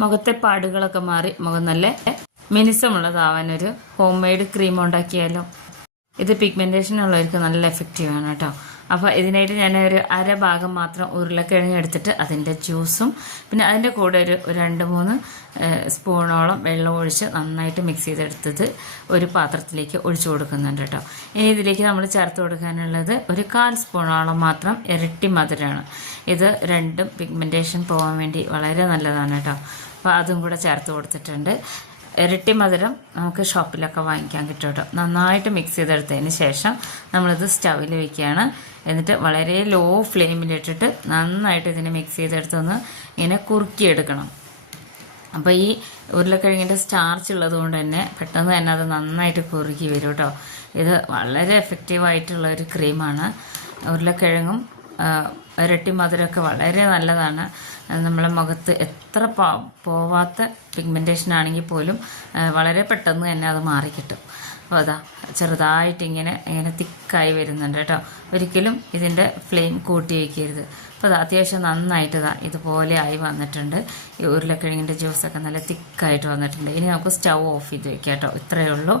മുഖത്തെ പാടുകളൊക്കെ മാറി മുഖം നല്ല മിനുസമുള്ളതാവാൻ ഒരു ഹോം മെയ്ഡ് ക്രീം ഉണ്ടാക്കിയാലോ ഇത് പിഗ്മെന്റേഷൻ ഉള്ളവർക്ക് നല്ല എഫക്റ്റീവാണ് കേട്ടോ. അപ്പോൾ ഇതിനായിട്ട് ഞാൻ ഒരു അര ഭാഗം മാത്രം ഉരുളക്കിഴങ്ങ് എടുത്തിട്ട് അതിന്റെ ജ്യൂസും പിന്നെ അതിന്റെ കൂടെ ഒരു രണ്ട് മൂന്ന് സ്പൂണോളം വെള്ളം ഒഴിച്ച് നന്നായിട്ട് മിക്സ് ചെയ്തെടുത്തത് ഒരു പാത്രത്തിലേക്ക് ഒഴിച്ചു കൊടുക്കുന്നുണ്ട് കേട്ടോ. ഇനി ഇതിലേക്ക് നമ്മൾ ചേർത്ത് കൊടുക്കാനുള്ളത് ഒരു കാൽ സ്പൂണോളം മാത്രം ഇരട്ടി മധുരമാണ് ഇത് രണ്ടും പിഗ്മെന്റേഷൻ പോകാൻ വേണ്ടി വളരെ നല്ലതാണ് കേട്ടോ. അപ്പോൾ അതും കൂടെ ചേർത്ത് കൊടുത്തിട്ടുണ്ട്. ഇരട്ടി മധുരം നമുക്ക് ഷോപ്പിലൊക്കെ വാങ്ങിക്കാൻ കിട്ടും കേട്ടോ. നന്നായിട്ട് മിക്സ് ചെയ്തെടുത്തതിന് ശേഷം നമ്മളിത് സ്റ്റവിൽ വയ്ക്കുകയാണ് എന്നിട്ട് വളരെ ലോ ഫ്ലെയിമിലിട്ടിട്ട് നന്നായിട്ട് ഇതിനെ മിക്സ് ചെയ്തെടുത്തൊന്ന് ഇങ്ങനെ കുറുക്കിയെടുക്കണം. അപ്പോൾ ഈ ഉരുളക്കിഴങ്ങിന്റെ സ്റ്റാർച്ച് ഉള്ളത് കൊണ്ട് തന്നെ പെട്ടെന്ന് തന്നെ അത് നന്നായിട്ട് കുറുക്കി വരും കേട്ടോ. ഇത് വളരെ എഫക്റ്റീവായിട്ടുള്ള ഒരു ക്രീമാണ് ഉരുളക്കിഴങ്ങും ഇരട്ടി മധുരമൊക്കെ വളരെ നല്ലതാണ്. നമ്മളെ മുഖത്ത് എത്ര പോവാത്ത പിഗ്മെന്റേഷൻ ആണെങ്കിൽ പോലും വളരെ പെട്ടെന്ന് തന്നെ അത് മാറിക്കിട്ടും. അപ്പോൾ അതാ ചെറുതായിട്ട് ഇങ്ങനെ ഇങ്ങനെ തിക്കായി വരുന്നുണ്ട് കേട്ടോ. ഒരിക്കലും ഇതിന്റെ ഫ്ലെയിം കൂട്ടി വയ്ക്കരുത് അപ്പോൾ അത് അത്യാവശ്യം നന്നായിട്ട് ഇതാ ഇതുപോലെ ആയി വന്നിട്ടുണ്ട്. ഈ ഉരുളക്കിഴങ്ങിന്റെ ജ്യൂസൊക്കെ നല്ല തിക്കായിട്ട് വന്നിട്ടുണ്ട്. ഇനി നമുക്ക് സ്റ്റൗ ഓഫ് ചെയ്ത് വയ്ക്കാം കേട്ടോ. ഇത്രയേ ഉള്ളൂ.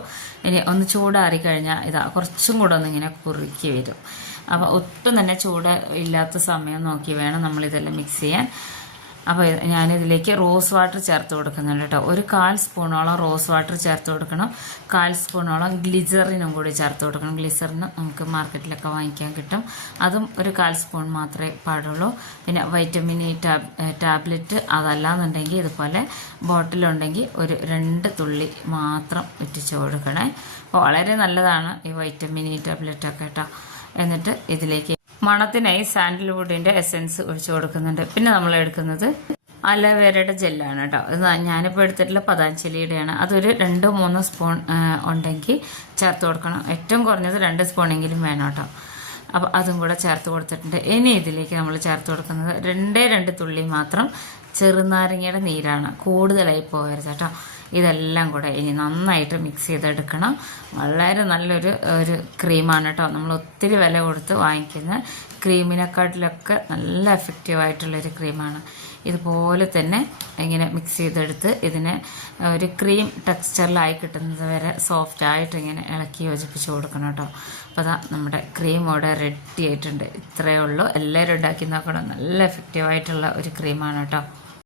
ഇനി ഒന്ന് ചൂടാറി കഴിഞ്ഞാൽ ഇതാ കുറച്ചും കൂടെ ഒന്ന് ഇങ്ങനെ കുറുക്കി വരും. അപ്പോൾ ഒട്ടും തന്നെ ചൂട് ഇല്ലാത്ത സമയം നോക്കി വേണം നമ്മൾ നമ്മളിതെല്ലാം മിക്സ് ചെയ്യാൻ. അപ്പോൾ ഞാനിതിലേക്ക് റോസ് വാട്ടർ ചേർത്ത് കൊടുക്കുന്നുണ്ട് കേട്ടോ. ഒരു കാൽ സ്പൂണോളം റോസ് വാട്ടർ ചേർത്ത് കൊടുക്കണം. കാൽ സ്പൂണോളം ഗ്ലിസറിനും കൂടി ചേർത്ത് കൊടുക്കണം. ഗ്ലിസറിന് നമുക്ക് മാർക്കറ്റിലൊക്കെ വാങ്ങിക്കാൻ കിട്ടും. അതും ഒരു കാൽ സ്പൂൺ മാത്രമേ പാടുള്ളൂ. പിന്നെ വൈറ്റമിൻ ഇ ടാബ് ടാബ്ലറ്റ് അതല്ലാന്നുണ്ടെങ്കിൽ ഇതുപോലെ ബോട്ടിലുണ്ടെങ്കിൽ ഒരു രണ്ട് തുള്ളി മാത്രം ഇറ്റിച്ച് കൊടുക്കണേ. വളരെ നല്ലതാണ് ഈ വൈറ്റമിൻ ഇ ടാബ്ലറ്റൊക്കെ കേട്ടോ. എന്നിട്ട് ഇതിലേക്ക് മണത്തിനായി സാൻഡൽവുഡിന്റെ എസെൻസ് ഒഴിച്ചു കൊടുക്കുന്നുണ്ട്. പിന്നെ നമ്മൾ എടുക്കുന്നത് അലവേരയുടെ ജെല്ലാണ് കേട്ടോ. ഇത് ഞാനിപ്പോൾ എടുത്തിട്ടുള്ള പതാഞ്ജലിയുടെയാണ്. അതൊരു രണ്ടോ മൂന്നോ സ്പൂൺ ഉണ്ടെങ്കിൽ ചേർത്ത് കൊടുക്കണം. ഏറ്റവും കുറഞ്ഞത് രണ്ട് സ്പൂണെങ്കിലും വേണം കേട്ടോ. അപ്പോൾ അതും കൂടെ ചേർത്ത് കൊടുത്തിട്ടുണ്ട്. ഇനി ഇതിലേക്ക് നമ്മൾ ചേർത്ത് കൊടുക്കുന്നത് രണ്ടേ രണ്ട് തുള്ളി മാത്രം ചെറുനാരങ്ങയുടെ നീരാണ്. കൂടുതലായി പോകരുത് കേട്ടോ. ഇതെല്ലാം കൂടെ ഇനി നന്നായിട്ട് മിക്സ് ചെയ്തെടുക്കണം. വളരെ നല്ലൊരു ഒരു ക്രീമാണ് കേട്ടോ നമ്മൾ ഒത്തിരി വില കൊടുത്ത് വാങ്ങിക്കുന്ന ക്രീമിനെക്കാട്ടിലൊക്കെ നല്ല എഫക്റ്റീവായിട്ടുള്ളൊരു ക്രീമാണ് ഇതുപോലെ തന്നെ ഇങ്ങനെ മിക്സ് ചെയ്തെടുത്ത് ഇതിനെ ഒരു ക്രീം ടെക്സ്ചറിലായി കിട്ടുന്നത് വരെ സോഫ്റ്റ് ആയിട്ട് ഇങ്ങനെ ഇളക്കി യോജിപ്പിച്ച് കൊടുക്കണം കേട്ടോ അപ്പോൾ അതാ നമ്മുടെ ക്രീം ഇവിടെ റെഡി ആയിട്ടുണ്ട്. ഇത്രയേ ഉള്ളൂ. എല്ലാവരും ഉണ്ടാക്കി നോക്കണം. നല്ല എഫക്റ്റീവായിട്ടുള്ള ഒരു ക്രീമാണ് കേട്ടോ